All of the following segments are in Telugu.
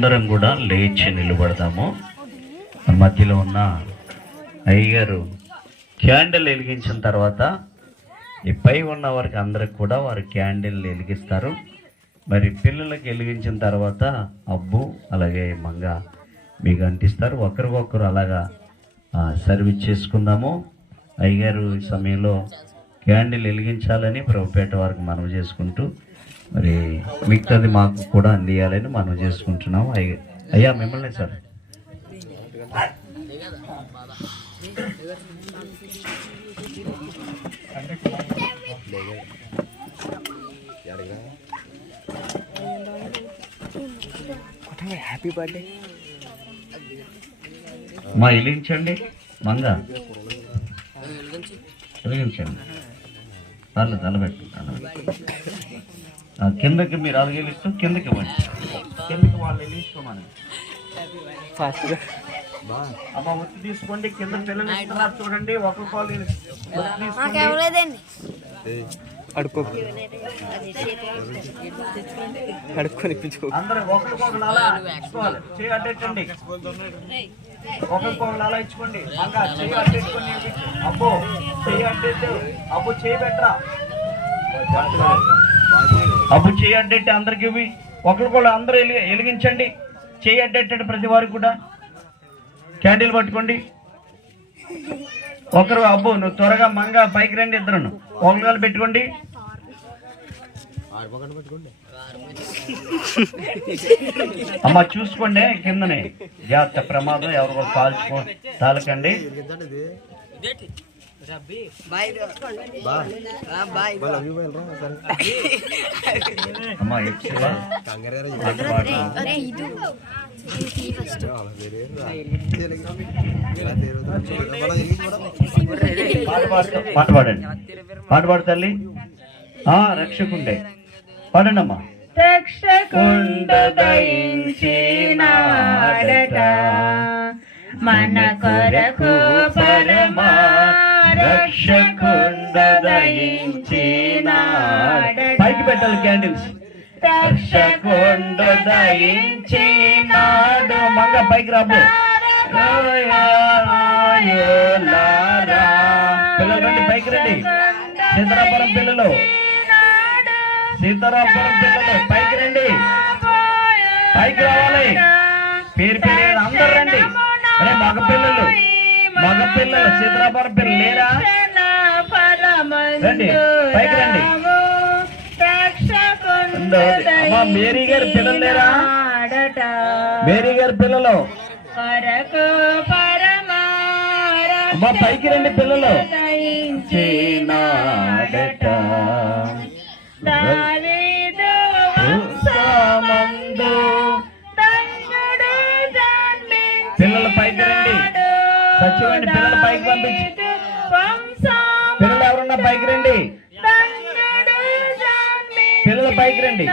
అందరం కూడా లేచి నిలబడదాము. మధ్యలో ఉన్న అయ్యగారు క్యాండిల్ వెలిగించిన తర్వాత ఈ పై ఉన్న వారికి అందరికి కూడా వారు క్యాండిల్ వెలిగిస్తారు. మరి పిల్లలకి వెలిగించిన తర్వాత అబ్బు అలాగే మంగ మీకు అంటిస్తారు. ఒకరికొకరు అలాగా సర్వీస్ చేసుకుందాము. అయ్యగారు ఈ సమయంలో క్యాండిల్ వెలిగించాలని ప్రభుపేట వారికి మనవి చేసుకుంటూ మరి మిగతాది మాకు కూడా అందియాలని మనం చేసుకుంటున్నాము. అయ్యా మిమ్మల్ని సార్ హ్యాపీ బర్త్డే మా వెలిగించండి. మంగ వెలిగించండి. తలబెట్టు కిందకి మీరు అలాగే వెలిస్తూ కిందకి ఇవ్వండి. కిందకి వాళ్ళు వెలిగించుకోమని ఫాస్ట్గా అమ్మ ఒత్తి తీసుకోండి. కింద పిల్లలు ఇస్తున్నారు చూడండి. ఒక కాల్ అడుక్కొని ఇప్పించుకో. అందరూ ఒకరికొకరు అలా ఇచ్చుకోవాలి. చేయి అడ్డెట్టండి. ఒకరికొకరు అలా ఇచ్చుకోండి. మంగా చేయి అడ్డెట్టుకొని అబ్బో చేయి అడ్డెట్టు. అబ్బు చేయి పెట్టరా. అబ్బు చేయి అడ్డెట్టి అందరికి ఇవి ఒకరికొకరు అందరూ వెలిగించండి. చేయి అడ్డెట్టాడు ప్రతి వారికి కూడా క్యాండిల్ పట్టుకోండి. ఒకరు అబ్బు నువ్వు త్వరగా మంగ పైకి రండి. ఇద్దరును ఒకరికాలు పెట్టుకోండి. అమ్మ చూసుకోండి కిందనే జాగ్రత్త ప్రమాదం ఎవరు కాల్చుకో తాలకండి. అమ్మా పాట పాడండి. పాట పాడు తల్లి. రక్షకుండే పాడండి అమ్మా. రక్షకుండు దయించినాడట మన కొరకు పరమా రక్షకుండు దయించినాడట. పైకి పెట్టాలి క్యాండిల్స్. రక్షకుండు దయించినాడు. మంగ పైకి రాబు. పిల్లలు రండి పైకి రండి. సీతారాపురం పిల్లలు సీతారాపురం పిల్లలు పైకి రండి. పైకి రావాలి. పేరు పేరు అందరు రండి. అరే మగ పిల్లలు సీతారాపురం పిల్లలు లేరా? రండి పైకి రండి. అమ్మా మేరీ గారి పిల్లలు లేరా? మేరీ గారి పిల్లలు అమ్మా పైకి రండి పిల్లలు. పిల్లలు పైకి రండి. సచివండి పిల్లలు పైకి పంపించి. పిల్లలు ఎవరున్నా పైకి రండి. పిల్లలు పైకి రండి.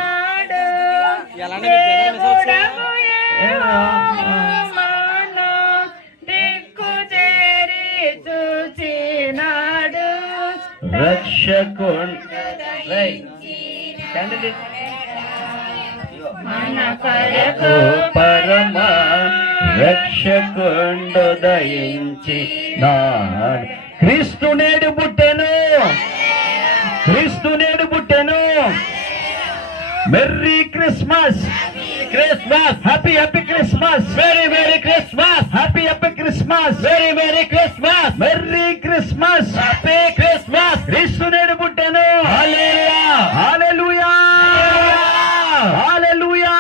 పరమా రక్షకుండు దయించి నాడు. క్రీస్తు నేడు పుట్టెను. క్రీస్తు నేడు పుట్టెను. Merry Christmas. Christmas happy happy Christmas. Very very Christmas. Happy happy Christmas. Very very Christmas. Merry Christmas. Happy Christmas. క్రీస్తు నేడు పుట్టెను. హల్లెలూయా హల్లెలూయా హల్లెలూయా.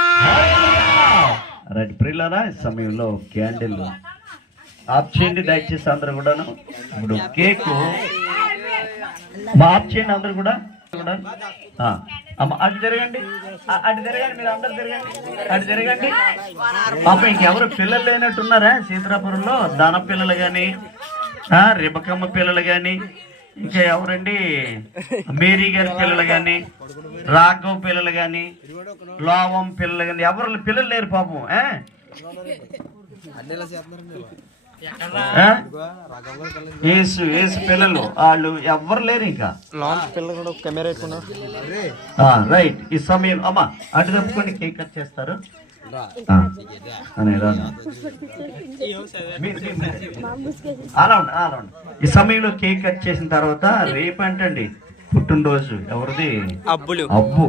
రైట్ ప్రియులారా, ఈ సమయంలో క్యాండిల్ ఆఫ్ చేయండి దయచేసి అందరూ కూడాను. ఇప్పుడు కేకు ఆఫ్ చేయండి అందరూ కూడా. అటు తిరగండి. మీరు అందరు తిరగండి. అటు తిరగండి. పాప ఇంకెవరు పిల్లలు లేనట్టున్నారా సీతారాపురంలో? దాన పిల్లలు కానీ రిబకమ్మ పిల్లలు కానీ ఇంకా ఎవరండి మేరీ గారి పిల్లలు కానీ రాఘవ్ పిల్లలు కానీ లోవం పిల్లలు కానీ ఎవరు పిల్లలు లేరు పాపం. ఏసు పిల్లలు వాళ్ళు ఎవ్వరు లేరు. ఇంకా రైట్. ఈ సమయం అమ్మా అటు తప్పుకొని కేక్ కట్ చేస్తారు. అలా ఉండు. ఈ సమయంలో కేక్ కట్ చేసిన తర్వాత రేపు అంటండి పుట్టినరోజు ఎవరిది? అబ్బు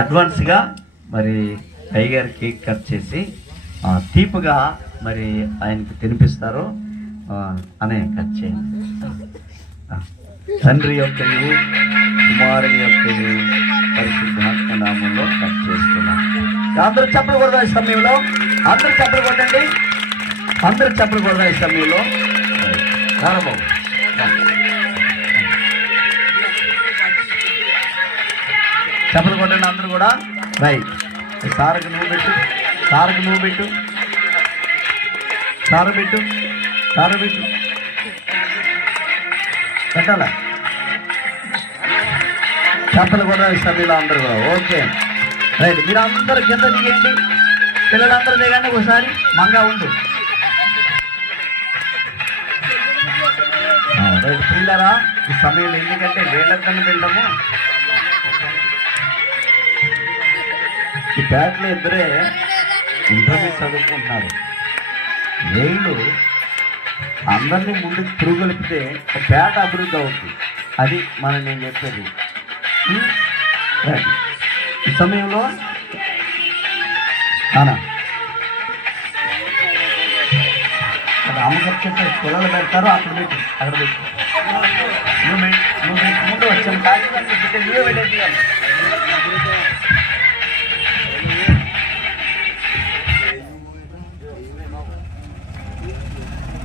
అడ్వాన్స్ గా మరి అయ్యగారు కేక్ కట్ చేసి తీపుగా మరి ఆయనకి తినిపిస్తారు అనే కట్ చేయండి. తండ్రి యొక్క కుమారుని యొక్క పరిశుద్ధాత్మ నామంలో కట్ చేస్తున్నాం. అందరూ చప్పలు కొడదా ఈ సమయంలో? అందరూ చప్పలు కొట్టండి. అందరూ చప్పలు కొడదా ఈ సమయంలో? బాబు చప్పలు కొట్టండి అందరూ కూడా. రైట్. సారకు నువ్వు పెట్టు, సారకు నువ్వు పెట్టు, సారు పెట్టు, సారు పెట్టు పెట్టాలా? చప్పలు కూడా సభ్యులు అందరూ కూడా. Okay right. మీరు అందరూ కింద దిగండి, పిల్లలందరూ దిగండి. ఒకసారి మంగా ఉండు. రైట్ పిల్లరా, ఈ సమయంలో ఎందుకంటే వీళ్ళకన్నా వెళ్ళడము ఈ పేటలో ఇద్దరే ఇంటర్వ్యూ చదువుకుంటున్నారు. వీళ్ళు అందరినీ ముందు తిరుగలిపితే పేట అభివృద్ధి అవుతుంది. అది నేను చెప్పేది. ఈ సమయంలో అమ్మకప్ చెప్తే పిల్లలు పెడతారు. అక్కడ పెట్టి నువ్వు ముందు వచ్చాను. నువ్వే పెట్టేది.